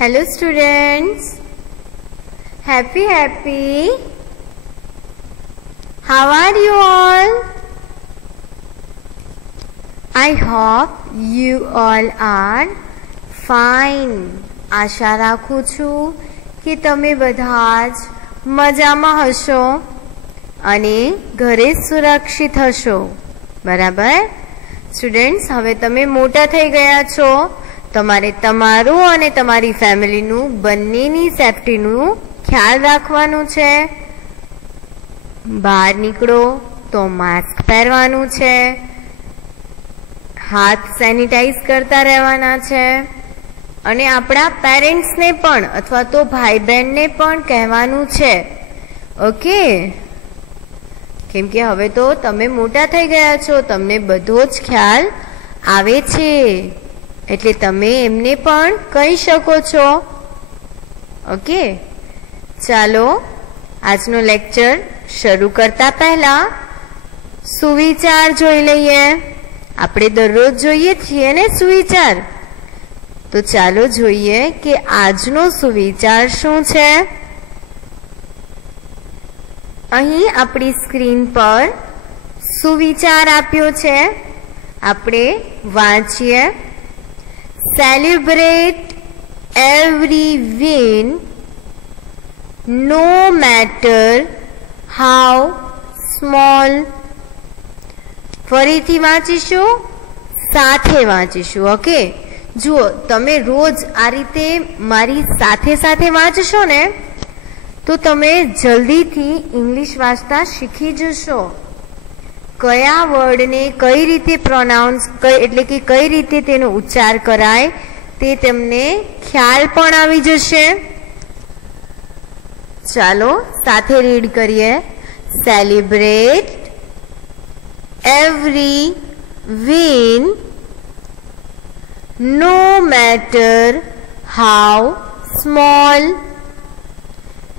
Hello students, happy. How are you all? I hope you all are fine. આશા રાખું છું કે તમે બધા જ મજામાં હશો અને ઘરે સુરક્ષિત હશો. બરાબર સ્ટુડન્ટ્સ, હવે તમે મોટા થઈ ગયા છો. તમારે તમારું અને તમારી ફેમિલીનું બંનેની સેફટીનું ખ્યાલ રાખવાનું છે. બહાર નીકળો તો માસ્ક પહેરવાનું છે, હાથ સેનિટાઈઝ કરતા રહેવાના છે અને આપણા પેરેન્ટ્સને પણ અથવા તો ભાઈ બહેનને પણ કહેવાનું છે. ઓકે, કેમ કે હવે તો તમે મોટા થઈ ગયા છો, તમને બધો જ ખ્યાલ આવે છે, એટલે તમે એમને પણ કહી શકો છો. ઓકે, ચાલો આજનો લેક્ચર શરૂ કરતા પહેલા સુવિચાર જોઈ લઈએ. આપણે દરરોજ જોઈએ છીએ ને સુવિચાર, તો ચાલો જોઈએ કે આજનો સુવિચાર શું છે. અહીં આપણી સ્ક્રીન પર સુવિચાર આપ્યો છે, આપણે વાંચીએ. Celebrate every win, no matter how small. ફરીથી વાંચીશું, સાથે વાંચીશું. ઓકે, જુઓ, તમે રોજ આ રીતે મારી સાથે વાંચશો ને તો તમે જલ્દીથી ઇંગ્લિશ વાંચતા શીખી જશો. કયા વર્ડને કઈ રીતે પ્રોનાઉન્સ, એટલે કે કઈ રીતે તેનો ઉચ્ચાર કરાય તે તમને ખ્યાલ પણ આવી જશે. ચાલો સાથે રીડ કરીએ. Celebrate every win, no matter how small.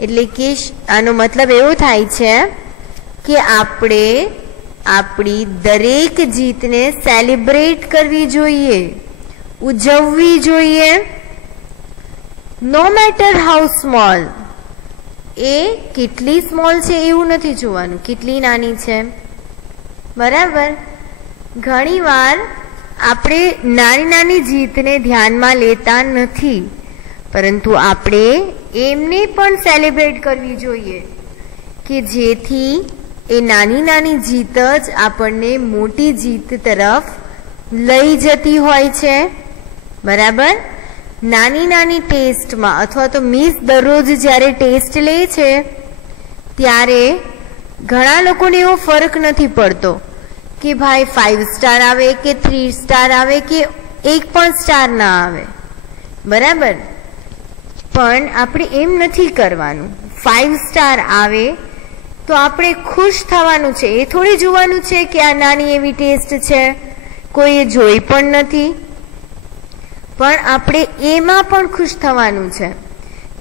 એટલે કે આનો મતલબ એવો થાય છે કે આપણે આપણી દરેક જીતને સેલિબ્રેટ કરવી જોઈએ, ઉજવવી જોઈએ. નો મેટર હાઉ સ્મોલ, એ કેટલી સ્મોલ છે એવું નથી જોવાનું, કેટલી નાની છે. બરાબર, ઘણીવાર આપણે નાની જીતને ધ્યાનમાં લેતા નથી, પરંતુ આપણે એમને પણ સેલિબ્રેટ કરવી જોઈએ કે જેથી એ નાની જીત જ આપણને મોટી જીત તરફ લઈ જતી હોય છે. બરાબર, નાની ટેસ્ટમાં અથવા તો મિસ દરરોજ જ્યારે ટેસ્ટ લે છે ત્યારે ઘણા લોકોને એવો ફરક નથી પડતો કે ભાઈ 5 સ્ટાર આવે કે 3 સ્ટાર આવે કે 1 પણ સ્ટાર ના આવે. બરાબર, પણ આપણે એમ નથી કરવાનું. 5 સ્ટાર આવે તો આપણે ખુશ થવાનું છે, એ થોડી જોવાનું છે કે આ નાની એવી ટેસ્ટ છે, કોઈએ જોઈ પણ નથી, પણ આપણે એમાં પણ ખુશ થવાનું છે.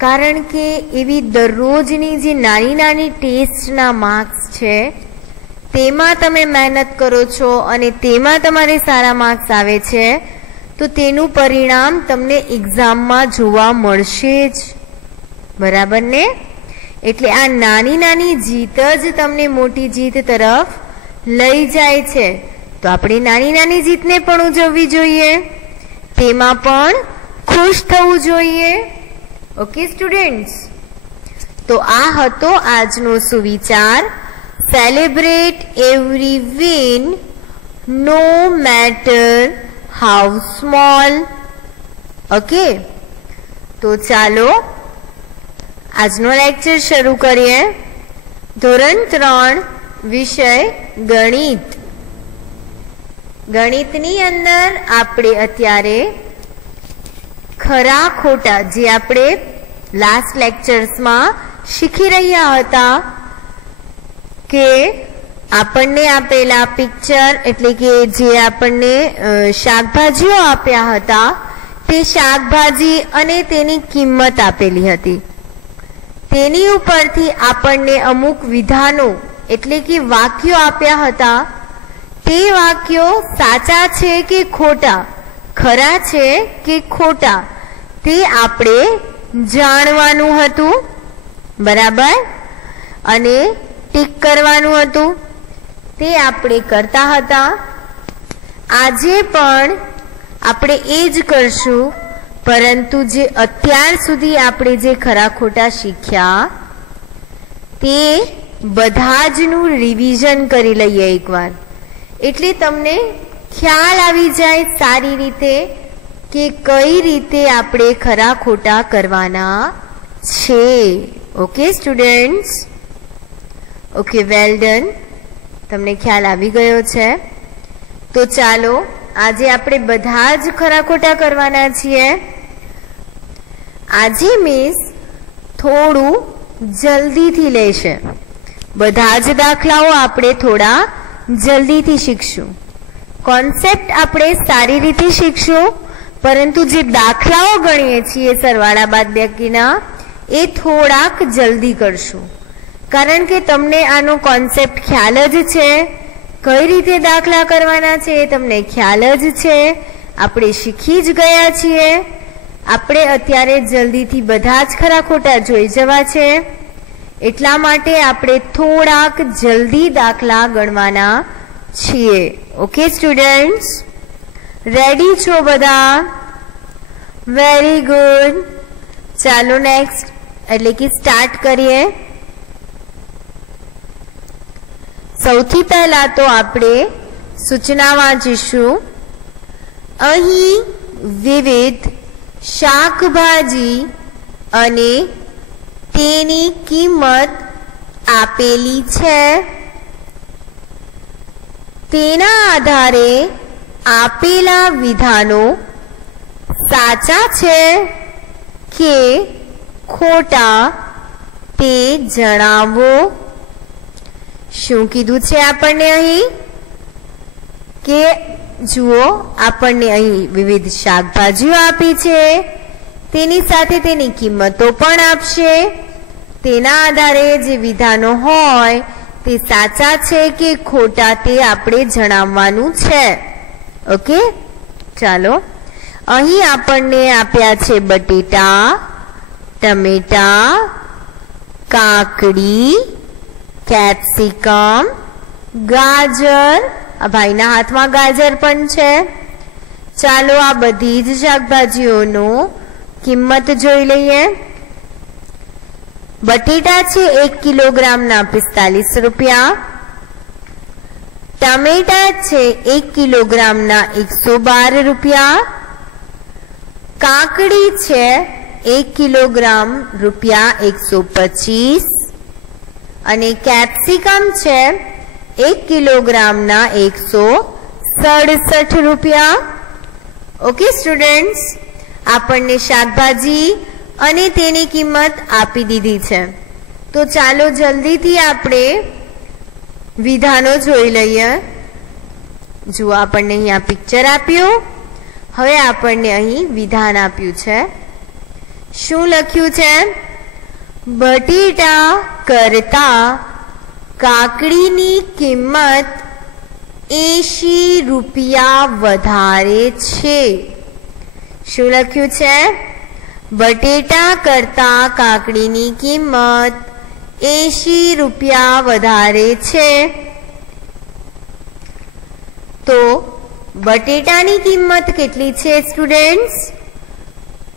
કારણ કે એવી દરરોજની જે નાની ટેસ્ટના માર્ક્સ છે તેમાં તમે મહેનત કરો છો અને તેમાં તમારે સારા માર્ક્સ આવે છે, તો તેનું પરિણામ તમને એક્ઝામમાં જોવા મળશે જ. બરાબર ને? એટલે આ નાની જીત જ તમને મોટી જીત તરફ લઈ જાય છે. તો આપણે નાની જીતને પણ ઉજવવી જોઈએ, તેમાં પણ ખુશ થવું જોઈએ. ઓકે સ્ટુડન્ટ્સ, તો આ હતો આજનો સુવિચાર. Celebrate every win, no matter how small. Okay, તો ચાલો આજનો લેક્ચર શરૂ કરીએ. ધોરણ 3 વિષય ગણિત. ગણિતની અંદર આપણે અત્યારે ખરા ખોટા, જે આપણે લાસ્ટ લેક્ચર્સમાં શીખી રહ્યા હતા કે આપણને આપેલા પિક્ચર, એટલે કે જે આપણને શાકભાજીઓ આપ્યા હતા તે શાકભાજી અને તેની કિંમત આપેલી હતી. તેની ઉપરથી આપણને અમુક વિધાનો એટલે કે વાક્યો આપ્યા હતા. તે વાક્યો સાચા છે કે ખોટા, ખરા છે કે ખોટા, તે આપણે જાણવાનું હતું, બરાબર, અને ટીક કરવાનું હતું, તે આપણે કરતા હતા. આજે પણ આપણે એ જ કરશું, પરંતુ જે અત્યાર સુધી આપણે જે ખરા ખોટા શીખ્યા તે બધા જનું રિવિઝન કરી લઈએ એકવાર, એટલે તમને ખ્યાલ આવી જાય સારી રીતે કે કઈ રીતે આપણે ખરા ખોટા કરવાના છે. Okay students? Okay, well done. તમને ખ્યાલ આવી ગયો છે. તો ચાલો આજે આપણે બધા જ ખરા ખોટા કરવાના છીએ. આજે મિસ થોડું જલ્દીથી લેશે. બધા જ દાખલાઓ આપણે થોડા જલ્દીથી શીખશું. કોન્સેપ્ટ આપણે સારી રીતે શીખશું, પરંતુ જે દાખલાઓ ગણીએ છીએ સરવાળા બાદબાકીના એ થોડાક જલ્દી કરશું, કારણ કે તમને આનો કોન્સેપ્ટ ખ્યાલ જ છે. કઈ રીતે દાખલા કરવાના છે એ તમને ખ્યાલ જ છે. આપણે શીખી જ ગયા છીએ. આપણે અત્યારે જલ્દીથી બધા જ ખરા ખોટા જોઈ જવા છે, એટલા માટે આપણે થોડાક જલ્દી દાખલા ગણવાના છીએ. Okay students? રેડી છો બધા? Very good. ચાલો નેક્સ્ટ એટલે કે સ્ટાર્ટ કરીએ. સૌથી પહેલા તો આપણે સૂચના વાંચીશું. અહીં વિવિધ શાકભાજી અને તેની કિંમત આપેલી છે. તેના આધારે આપેલા વિધાનો સાચા છે કે ખોટા તે જણાવો. શું કીધું છે આપણને અહીં? કે જુઓ, આપણને અહીં વિવિધ શાકભાજીઓ આપી છે, તેની સાથે તેની કિંમતો પણ આપશે. તેના આધારે જે વિધાનો હોય તે સાચા છે કે ખોટા તે આપણે જણાવવાનું છે. ઓકે, ચાલો. અહીં આપણને આપ્યા છે બટેટા, ટમેટા, કાકડી, કેપ્સિકમ, ગાજર. આ ભાઈના હાથમાં ગાજર પણ છે. ચાલો આ બધી જ શાકભાજીઓનો કિંમત જોઈ લઈએ. બટેટા છે 1 કિલોગ્રામના 45 રૂપિયા. ટમેટા છે 1 કિલોગ્રામના 112 રૂપિયા. કાકડી છે 1 કિલોગ્રામ રૂપિયા 125. અને કેપ્સિકમ છે 1 કિલોગ્રામના 167 રૂપિયા. Okay students? આપણને શાકભાજી અને તેની કિંમત આપી દીધી છે. તો ચાલો જલ્દીથી આપણે વિધાનો જોઈ લઈએ. જુઓ, આપણને અહીંયા પિક્ચર આપ્યું. હવે આપણને અહીં વિધાન આપ્યું છે. શું લખ્યું છે? બટેટા કરતા કાકડીની કિંમત 80 રૂપિયા વધારે છે. શું લખ્યું છે? બટેટા કરતા કાકડીની કિંમત 80 રૂપિયા વધારે છે. તો બટેટાની કિંમત કેટલી છે સ્ટુડન્ટ્સ?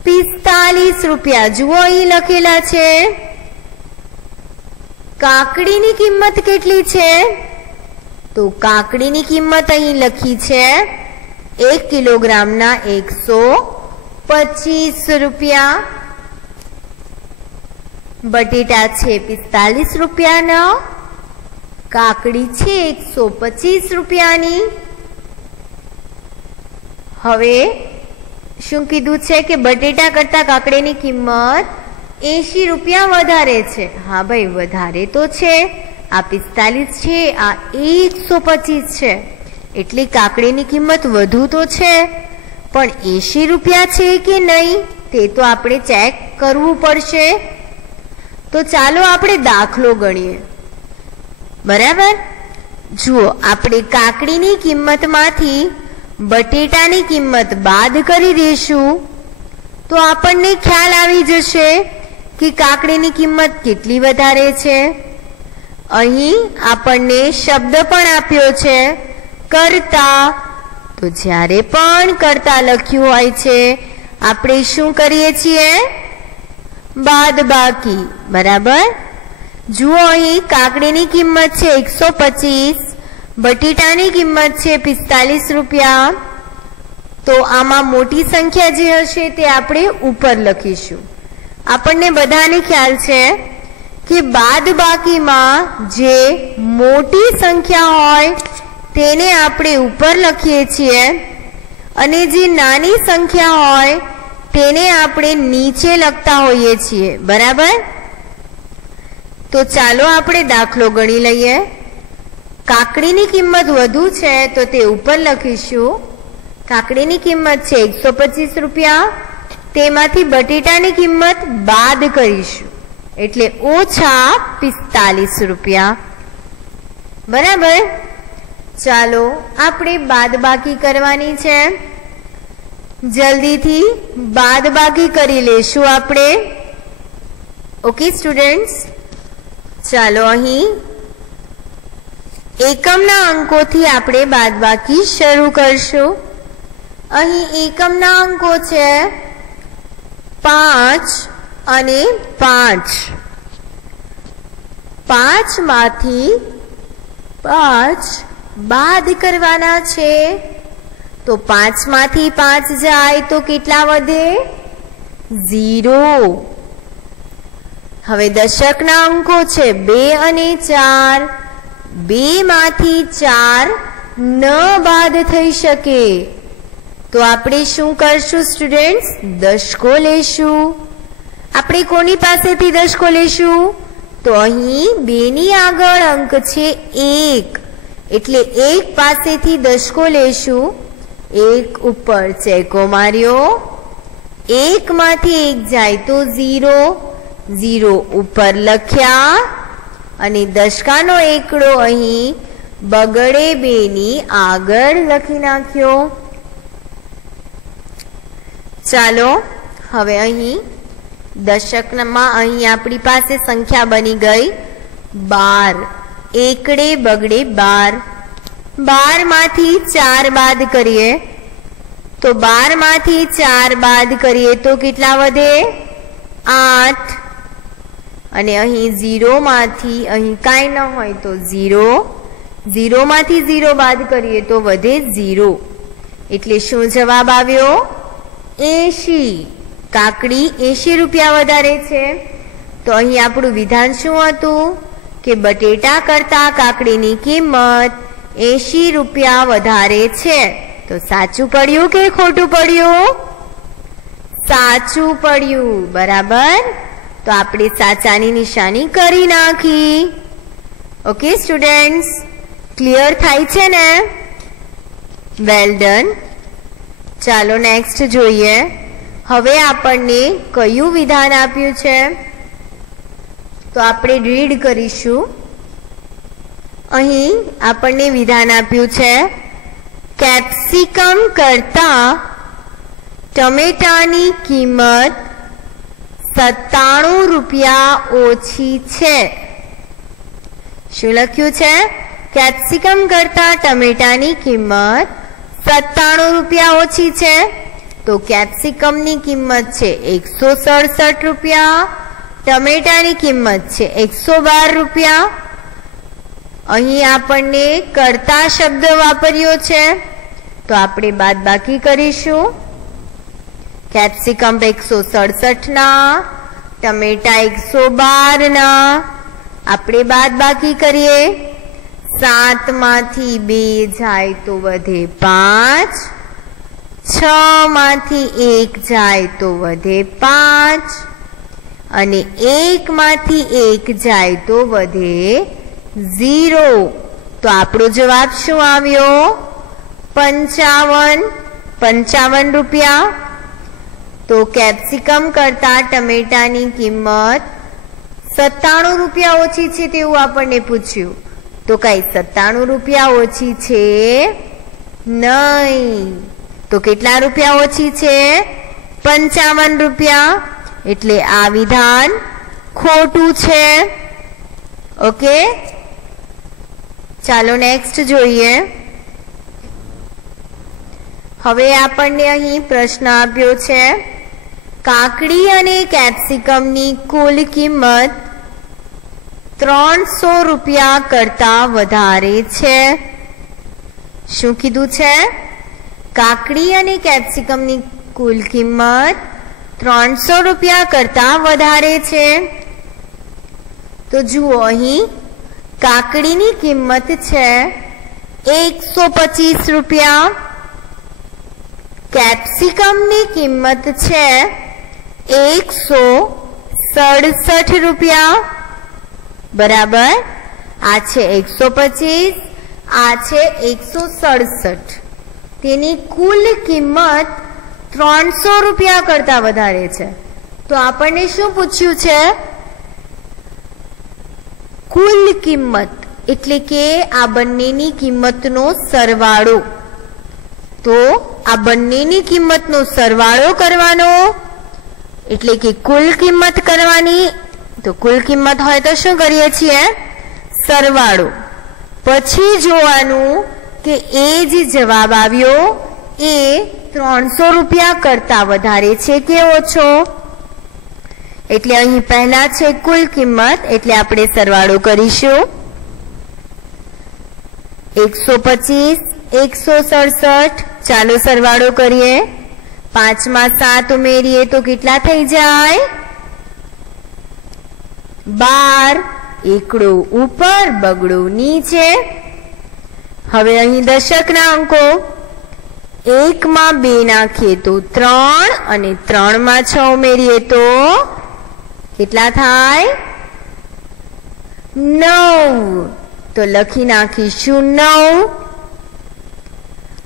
45 રૂપિયા. જુઓ અહીં લખેલા છે. કાકડીની કિંમત કેટલી છે? તો કાકડીની કિંમત અહીં લખી છે 1 કિલોગ્રામના 125 રૂપિયા. બટેટા છે 45 રૂપિયાના, કાકડી છે 125 રૂપિયાની. હવે શું કીધું છે કે બટેટા કરતા કાકડીની કિંમત 80 રૂપિયા વધારે છે. હા ભાઈ, વધારે તો છે. આ 45 છે, આ 125 છે, એટલે કાકડીની કિંમત વધુ તો છે, પણ 80 રૂપિયા છે કે નહીં તે તો આપણે ચેક કરવું પડશે. તો ચાલો આપણે દાખલો ગણીએ. બરાબર? જુઓ, આપણે કાકડીની કિંમતમાંથી બટેટાની કિંમત બાદ કરી દઈશું. તો तो आपने ख्याल आवी जशे कि काकड़ीनी किंमत केटली वधारे छे। अहीं आपने शब्द पण आप्यो छे कर्ता, तो ज्यारे पण कर्ता लख्युं होय छे आपणे शुं करीए छिए? बादबाकी। बराबर। जुओ अहीं काकड़ीनी किंमत छे 125, बटेटानी किंमत छे 45 रुपया। तो आमा मोटी संख्या जे हशे ते आपणे उपर लखीशुं। आपने बधाने ख्याल छे कि बादबाकीमां जे मोटी संख्या होय तेने आपणे उपर लखीए छीए अने जे नानी संख्या होय तेने आपणे नीचे लखता होईए छीए। बराबर। तो चालो आपणे दाखलो गणी लईए। काकड़ीनी किंमत वधु छे तो ते उपर लखीशुं। काकड़ीनी किंमत छे 125 रुपया, तेमांथी बटेटानी किंमत बाद करीशुं एटले ओछा 45 रुपया। बराबर। चालो आपणे बादबाकी करवानी छे। जल्दी थी बादबाकी करी लेशुं आपणे। ओके स्टूडेंट्स, चालो अहीं एकमना अंकोथी आपणे बादबाकी शरू करशुं। अहीं एकमना अंको छे 5 અને 5। 5 मांथी 5 बाद करवाना छे। तो 5 मांथी 5 जाए तो केटला वधे? 0। हवे दशकना अंको छे 2 અને 4। 2 मांथी 4 न बाद थई शके, तो आपणे शुं करशुं स्टूडेंट्स? दशको लेशुं। आपणे कोनी पासेथी दशको लेशुं? तो अहीं 2 ની આગળ અંક છે 1 એટલે 1 પાસેથી દશકો લેશું। 1 ઉપર ચેકો માર્યો। 1 માંથી 1 જાય તો 0। 0 ઉપર લખ્યા અને દશકાનો એકડો અહીં બગડે 2 ની આગળ લખી નાખ્યો। ચાલો હવે અહીં दशकमां अहीं आपणी पासे संख्या बनी गई 12। एकड़े बगड़े 12। 12 मांथी 4 बाद करिए तो 12 मांथी 4 बाद करिए तो केटला वधे? 8। अने अहीं 0 मांथी अहीं काई न होय तो 0। 0 मांथी 0 बाद करिए तो वधे 0। एटले शुं जवाब आव्यो? 80। काकड़ी 80 रुपया वधारे छे। तो अहीं आपणुं विधान शुं हतुं के बटेटा करता काकड़ीनी किंमत 80 रुपया वधारे छे। तो साचुं पड्युं के खोटुं पड्युं? साचुं पड्युं। बराबर। तो आपणे साचानी निशानी करी नाखी। ओके स्टूडेंट्स, क्लियर थाय छे ने? Well done. चालो नेक्स्ट जोईए। हवे आपने कयु विधान आप्युं छे? तो आपणे रीड करीशुं। अहीं आपने विधान आप्युं छे कैप्सिकम करता टमेटानी किंमत 97 रुपया ओछी छे। शुं लख्युं छे? कैप्सिकम करता टमेटानी किंमत 97 रुपया ओछी छे। तो कैप्सिकम नी किंमत छे 167 रुपया, टमेटानी किंमत छे 112 रुपया। अहीं आपने करता शब्द वापर्यो छे तो आपणे बादबाकी करीशुं। कैप्सिकम 167 ना, टमेटा 112 ना, आपणे बादबाकी करीए। 7 मांथी 2 जाय तो वधे 5। 6 मांथी 1 जाय तो वधे 5 અને 1 मांथी 1 जाय तो वधे 0। तो આપણો જવાબ શું આવ્યો? 55 રૂપિયા। तो कैप्सिकम करता टमेटानी किंमत 97 रुपया ओછી છે તેવું આપણને પૂછ્યું। तो કઈ 97 रुपया ओછી છે? नहीं। तो કેટલા રૂપિયા ઓછી છે? 55 રૂપિયા, એટલે આ વિધાન ખોટું છે. ઓકે, ચાલો નેક્સ્ટ જોઈએ. હવે આપણને અહીં પ્રશ્ન આપ્યો છે, કાકડી અને કેપ્સિકમની કુલ કિંમત 300 રૂપિયા કરતા વધારે છે. શું કીધું છે? કાકડી અને કેપ્સિકમની કુલ કિંમત 300 રૂપિયા કરતા વધારે છે. તો જુઓ, અહીં કાકડીની કિંમત છે 125 રૂપિયા, કેપ્સિકમની કિંમત છે 167 રૂપિયા. બરાબર, આ છે 125, આ છે 167. તેની કુલ કિંમત 300 રૂપિયા કરતા વધારે છે. તો આપણને શું પૂછ્યું છે? કુલ કિંમત, એટલે કે આ બંનેની કિંમતનો સરવાળો. તો આ બંનેની કિંમતનો સરવાળો કરવાનો, એટલે કે કુલ કિંમત કરવાની. તો કુલ કિંમત હોય તો શું કરીએ છીએ? સરવાળો. પછી જોવાનું કે એ જે જવાબ આવ્યો એ 300 રૂપિયા કરતા વધારે છે કે ઓછો. એટલે અહીં પહેલા છે કુલ કિંમત, એટલે આપણે સરવાળો કરીશું. 125, 167. ચાલો સરવાળો કરીએ. 5 માં 7 ઉમેરીએ તો કેટલા થઈ જાય? 12. એકડો ઉપર, બગડો નીચે. હવે અહીં દશકના અંકો. 1 માં 2 નાખીએ તો 3, અને 3 માં 6 ઉમેરીએ તો કેટલા થાય? 9. તો લખી નાખીશું 9.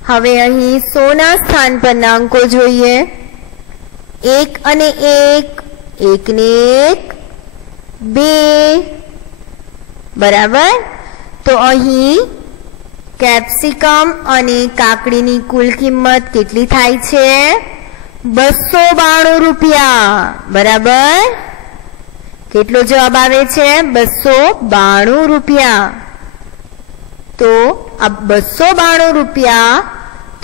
હવે અહીં 100 ના સ્થાન પરના અંકો જોઈએ. 1 અને 1, 1 ને 1, 2. બરાબર. તો અહીં કેપ્સિકમ અને કાકડીની કુલ કિંમત કેટલી થાય છે? 292 રૂપિયા. બરાબર. કેટલો જવાબ આવે છે? 292 રૂપિયા. તો આ 292 રૂપિયા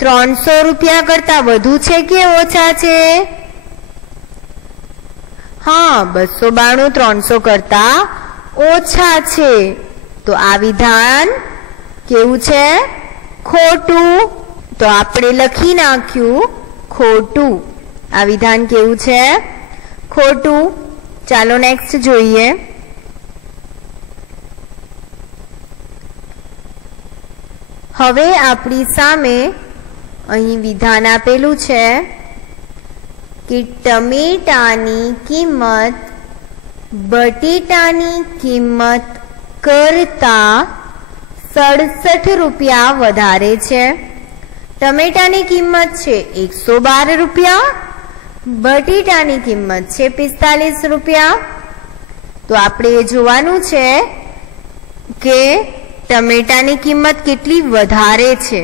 300 રૂપિયા કરતા વધુ છે કે ઓછા છે? હા, 292 300 કરતા ઓછા છે. તો આ વિધાન કેવું છે? ખોટું. તો આપણે લખી નાખ્યું ખોટું. આ વિધાન કેવું છે? ખોટું. ચાલો નેક્સ્ટ જોઈએ. હવે આપણી સામે અહીં વિધાન આપેલું છે કે ટમેટાની કિંમત બટેટાની કિંમત કરતા 67 રૂપિયા વધારે છે. ટમેટાની કિંમત છે 112 રૂપિયા, બટેટાની કિંમત છે 45 રૂપિયા. તો આપણે જોવાનું છે કે ટમેટાની કિંમત કેટલી વધારે છે.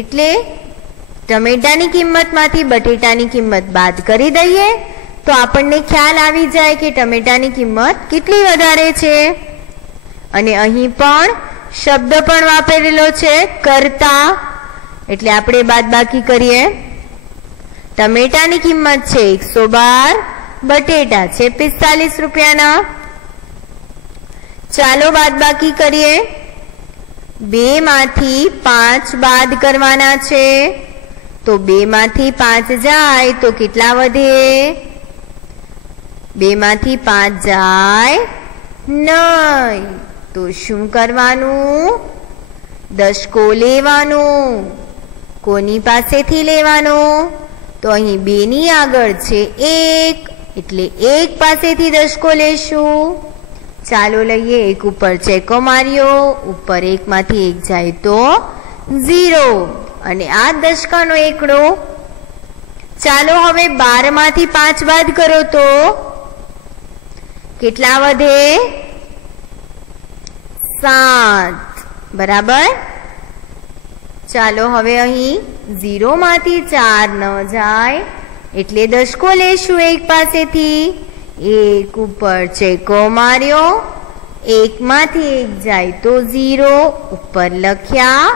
એટલે ટમેટાની કિંમતમાંથી બટેટાની કિંમત બાદ કરી દઈએ તો આપણને ખ્યાલ આવી જાય કે ટમેટાની કિંમત કેટલી વધારે છે. અને અહીં પણ શબ્દ પણ વાપરેલો છે કરતા, એટલે આપણે બાદબાકી કરીએ. ટમેટાની કિંમત છે 112, બટેટા છે 45 રૂપિયાના. ચાલો બાદબાકી કરીએ. 2 માંથી 5 બાદ કરવાના છે. તો 2 માંથી 5 જાય તો કેટલા વધે? 2 માંથી 5 જાય નહીં. તો શું કરવાનું? દશકો લેવાનો. કોની પાસેથી લેવાનો? તો અહીં 2 ની આગળ છે 1, એટલે 1 પાસેથી દશકો લેશું. ચાલો લઈએ. 1 ઉપર ચેકો માર્યો, ઉપર 1 માંથી 1 જાય તો 0, અને આ દશકાનો એકડો. ચાલો હવે 12 માંથી 5 બાદ કરો તો કેટલા વધે? 7. બરાબર. ચાલો હવે અહીં 0 માંથી 4 ન જાય એટલે દશકો લેશું એક પાસેથી, એક ઉપર ચેકો માર્યો, એકમાંથી એક જાય તો 0 ઉપર લખ્યા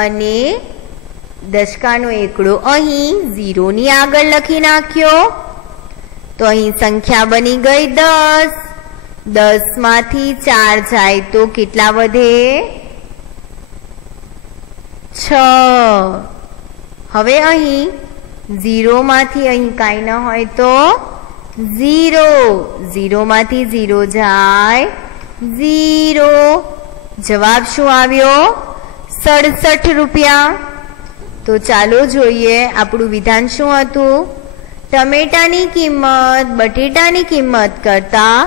અને દશકાનો એકડો અહીં 0 ની આગળ લખી નાખ્યો. તો અહીં સંખ્યા બની ગઈ 10. 10 માંથી 4 જાય તો કેટલા વધે? 6. હવે અહીં 0 માંથી અહીં કાંઈ ન હોય તો 0. 0 માંથી 0 જાય 0. જવાબ શું આવ્યો? 67 રૂપિયા. તો ચાલો જોઈએ આપણું વિધાન શું હતું. ટમેટાની કિંમત બટેટાની કિંમત કરતા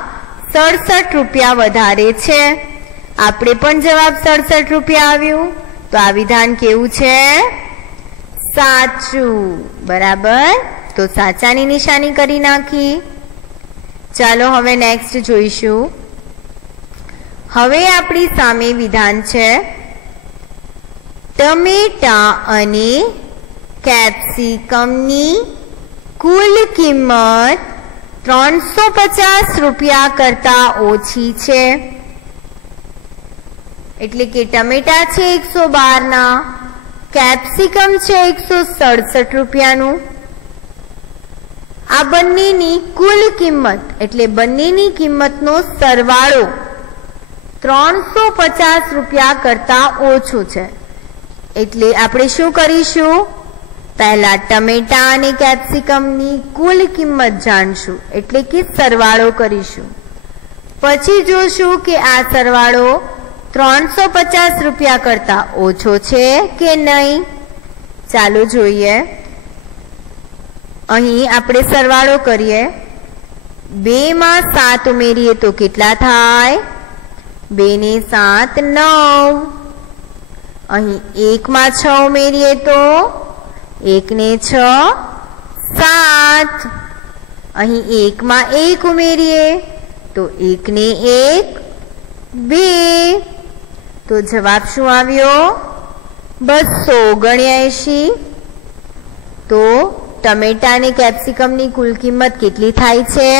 67 રૂપિયા વધારે છે. આપણે પણ જવાબ 67 રૂપિયા આવ્યું. તો આ વિધાન કેવું છે? સાચું. બરાબર. તો સાચાની નિશાની કરી નાખી. ચાલો હવે નેક્સ્ટ જોઈશું. હવે આપણી સામે વિધાન છે ટમેટા અને કેપ્સિકમની કુલ કિંમત 350 રૂપિયા કરતા ઓછી છે. એટલે કે ટમેટા છે 112 ના, કેપ્સિકમ છે 167 રૂપિયાનું. આ બંનેની કુલ કિંમત એટલે બંનેની કિંમતનો સરવાળો 350 રૂપિયા કરતા ઓછું છે. એટલે આપણે શું કરીશું? પહેલા ટમેટા અને કેપ્સિકમની કુલ કિંમત જાણશું, એટલે કે સરવાળો કરીશું. પછી જોશું કે આ સરવાળો 350 રૂપિયા કરતા ઓછો છે કે નહીં. ચાલો જોઈએ. અહીં આપણે સરવાળો કરીએ. 2 માં 7 ઉમેરીએ તો કેટલા થાય? 2 ને 7 9. અહીં 1 માં 6 ઉમેરીએ તો 1 ને 6 7. અહીં 1 માં 1 ઉમેરીએ તો 1 ને 1 2. તો જવાબ શું આવ્યો? 279. તો ટમેટા અને કેપ્સિકમની કુલ કિંમત કેટલી થાય છે?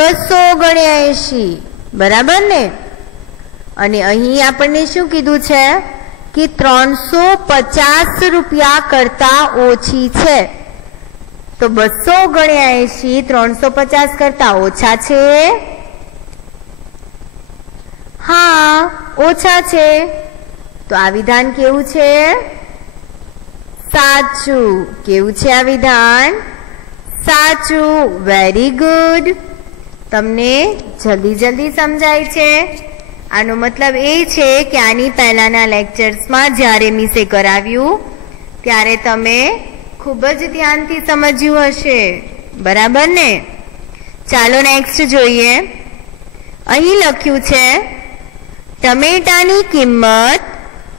279. બરાબર ને? અને અહીં આપણને શું કીધું છે કે 350 રૂપિયા કરતા ઓછી છે. તો 279 350 કરતા ઓછા છે? હા, ઓછા છે. તો આ વિધાન કેવું છે? સાચું. કેવું છે આ વિધાન? સાચું. Very good. તમને જલ્દી સમજાય છે. આનો મતલબ એ છે કે આની પહેલાના લેક્ચર્સમાં જ્યારે મિસે કરાવ્યું ત્યારે તમે ખૂબ જ ધ્યાનથી સમજ્યું હશે. બરાબર ને? ચાલો નેક્સ્ટ જોઈએ. અહીં લખ્યું છે ટમેટાની કિંમત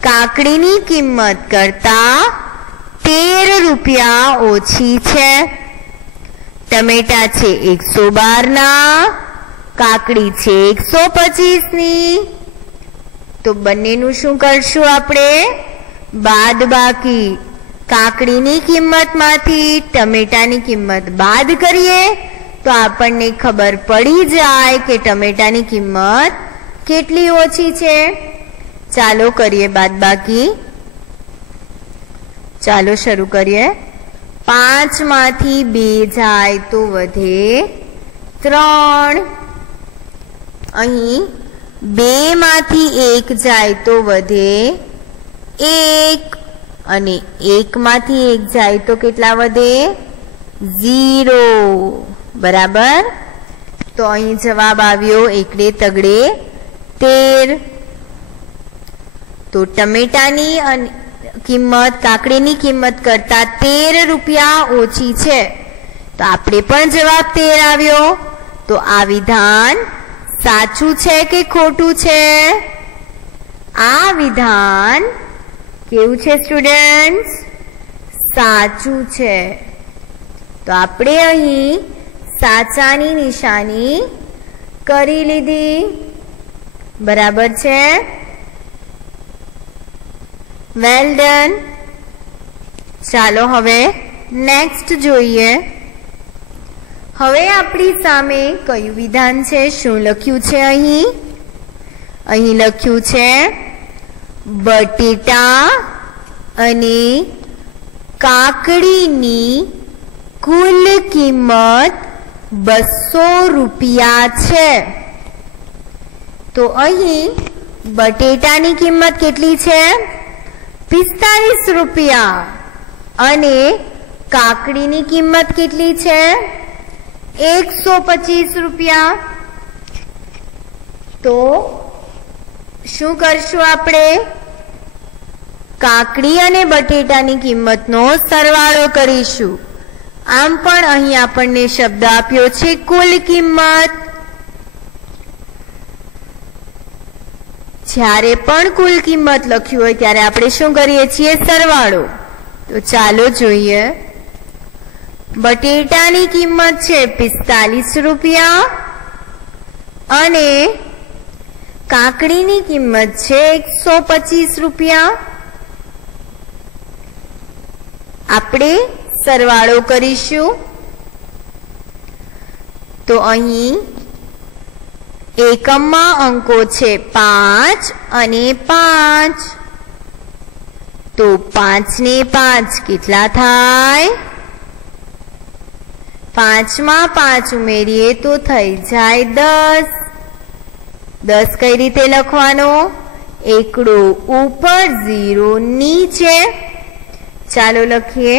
કાકડીની કિંમત કરતા 13 રૂપિયા ઓછી છે. ટમેટા છે 112 ના, કાકડી છે 125 ની. તો બંનેનું શું કરશું આપણે? બાદબાકી. કાકડીની કિંમતમાંથી ટમેટાની કિંમત બાદ કરીએ તો આપણને ખબર પડી જાય કે ટમેટાની કિંમત કેટલી ઓછી છે. ચાલો કરીએ બાદબાકી. ચાલો શરૂ કરીએ. 5 માંથી 2 જાય તો વધે 3. અહીં 2 માંથી 1 જાય તો વધે 1 અને 1 માંથી 1 જાય તો કેટલા વધે? 0. બરાબર. તો અહીં જવાબ આવ્યો એકડે તગડે 13. તો ટમેટાની કિંમત કાકડીની કિંમત કરતા 13 રૂપિયા ઓછી છે. તો આપણે પણ જવાબ 13 આવ્યો. તો આ વિધાન સાચું છે કે ખોટું છે? આ વિધાન કેવું છે સ્ટુડન્ટ્સ? સાચું છે. તો આપણે અહીં સાચાની નિશાની કરી લીધી. બરાબર છે? Well done. ચાલો હવે નેક્સ્ટ જોઈએ. હવે આપણી સામે કયું વિધાન છે, શું લખ્યું છે? અહીં લખ્યું છે બટેટા અને કાકડીની કુલ કિંમત 200 રૂપિયા છે. તો અહીં બટેટાની કિંમત કેટલી છે? 45 રૂપિયા. અને કાકડીની કિંમત કેટલી છે? 125 રૂપિયા. તો શું કરશું આપણે? કાકડી અને બટેટાની કિંમતનો સરવાળો કરીશું. આમ પણ અહીં આપણને શબ્દ આપ્યો છે કુલ કિંમત. જ્યારે પણ કુલ કિંમત લખ્યું હોય ત્યારે આપણે શું કરીએ છીએ? સરવાળો. તો ચાલો જોઈએ. બટેટાની કિંમત છે 45 રૂપિયા અને કાકડીની કિંમત છે 125 રૂપિયા. આપણે સરવાળો કરીશું. તો અહીં એકમમાં અંકો છે 5 અને 5. તો 5 ને 5 કેટલા થાય? 5 માં 5 ઉમેરીએ તો થઈ જાય 10. 10 કઈ રીતે લખવાનો? એકડો ઉપર 0 નીચે. ચાલો લખીએ.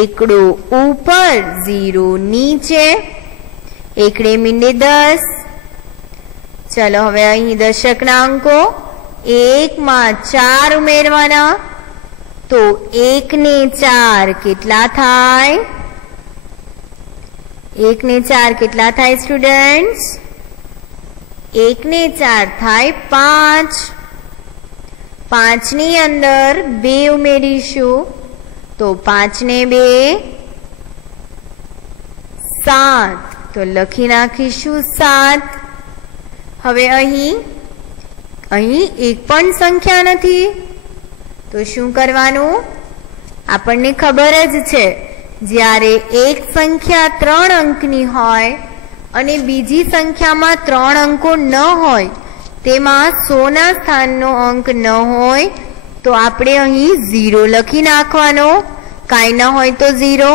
એકડો ઉપર 0 નીચે. એકડે મીંડે 10. ચાલો હવે અહીં દશકના અંકો 1 માં 4 ઉમેરવાના. તો 1 ને 4 કેટલા થાય? 1 ને 4 કેટલા થાય સ્ટુડન્ટ્સ? 1 ને 4 થાય 5. 5 ની અંદર 2 ઉમેરીશું. તો 5 ને 2 7. તો લખી નાખીશું 7. હવે અહીં એક પણ સંખ્યા નથી. તો શું કરવાનું? આપણને ખબર જ છે જ્યારે એક સંખ્યા 3 અંકની હોય અને બીજી સંખ્યામાં 3 અંકો ન હોય, તેમાં 100 ના સ્થાનનો અંક ન હોય, તો આપણે અહીં 0 લખી નાખવાનો. કાંઈ ન હોય તો 0.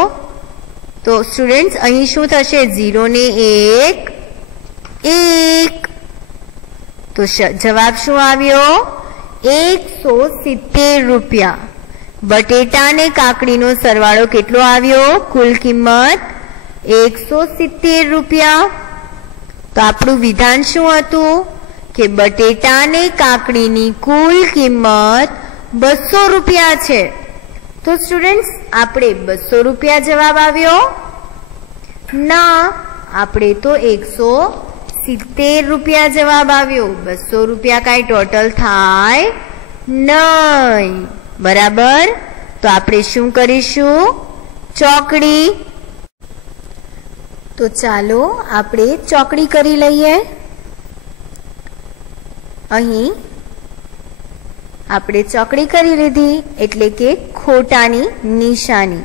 તો સ્ટુડન્ટ્સ અહીં શું થશે? 0 ને 1 1. તો જવાબ શું આવ્યો? 170 રૂપિયા. બટેટા અને કાકડીનો સરવાળો કેટલો આવ્યો? કુલ કિંમત 170 રૂપિયા. તો આપણું વિધાન શું હતું? કે બટેટા અને કાકડીની કુલ કિંમત 200 રૂપિયા છે. તો સ્ટુડન્ટ્સ આપણે 200 રૂપિયા જવાબ આવ્યો? ના, આપણે તો 170 રૂપિયા જવાબ આવ્યો. 200 રૂપિયા કાંઈ ટોટલ થાય નહીં. બરાબર. તો આપણે શું કરીશું? ચોકડી. તો ચાલો આપણે ચોકડી કરી લઈએ. અહીં આપણે ચોકડી કરી લીધી એટલે કે ખોટાની નિશાની.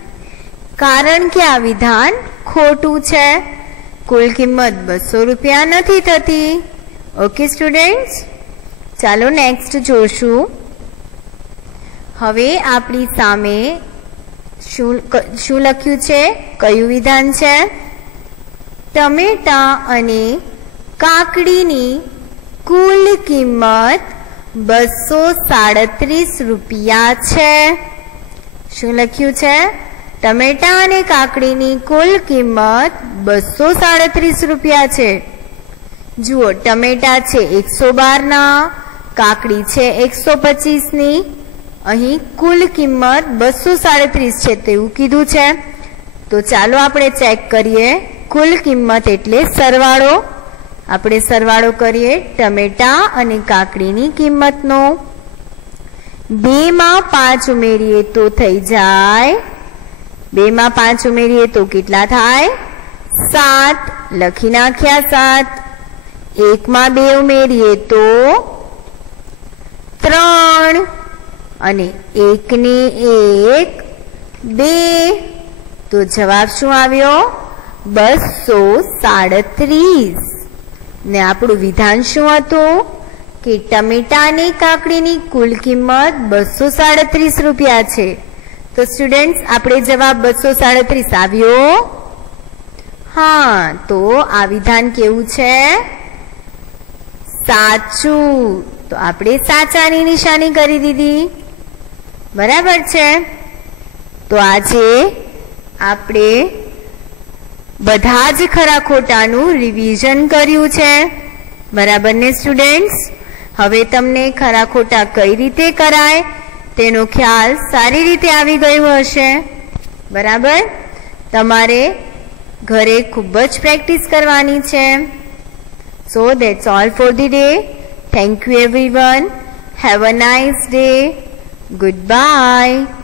કારણ કે આ વિધાન ખોટું છે. કુલ કિંમત 200 રૂપિયા નથી થતી. ઓકે સ્ટુડન્ટ્સ, ચાલો નેક્સ્ટ જોશું. હવે આપણી સામે શું લખ્યું છે? કયું વિધાન છે? ટમેટા અને કાકડીની કુલ કિંમત 237 રૂપિયા છે. શું લખ્યું છે? ટમેટા અને કાકડીની કુલ કિંમત 237 રૂપિયા છે. જુઓ, ટમેટા છે 112 ના, કાકડી છે 125 ની. અહીં કુલ કિંમત 237 છે તેવું કીધું છે. તો ચાલો આપણે ચેક કરીએ. કુલ કિંમત એટલે સરવાળો. આપણે સરવાળો કરીએ ટમેટા અને કાકડીની કિંમતનો. 2 માં 5 ઉમેરીએ તો થઈ જાય 2 માં 5 ઉમેરીએ તો કેટલા થાય? 7. લખી નાખ્યા 7. 1 માં 2 ઉમેરીએ તો 3 અને 1 ને 1 2. તો જવાબ શું આવ્યો? 237. ને આપણું વિધાન શું હતું કે ટમેટાની કાકડીની કુલ કિંમત 237 રૂપિયા છે. તો સ્ટુડન્ટ્સ આપણે જવાબ 237 આવ્યો. હા, તો આ વિધાન કેવું છે? સાચું. તો આપણે સાચાની નિશાની કરી દીધી. બરાબર છે. તો આજે આપણે બધા જ ખરા ખોટાનું રિવિઝન કર્યું છે. બરાબર ને સ્ટુડન્ટ્સ? હવે તમને ખરા ખોટા કઈ રીતે કરાય તેનો ખ્યાલ સારી રીતે આવી ગયો હશે. બરાબર? તમારે ઘરે ખૂબ જ પ્રેક્ટિસ કરવાની છે. So that's all for the day. Thank you everyone. Have a nice day. Goodbye.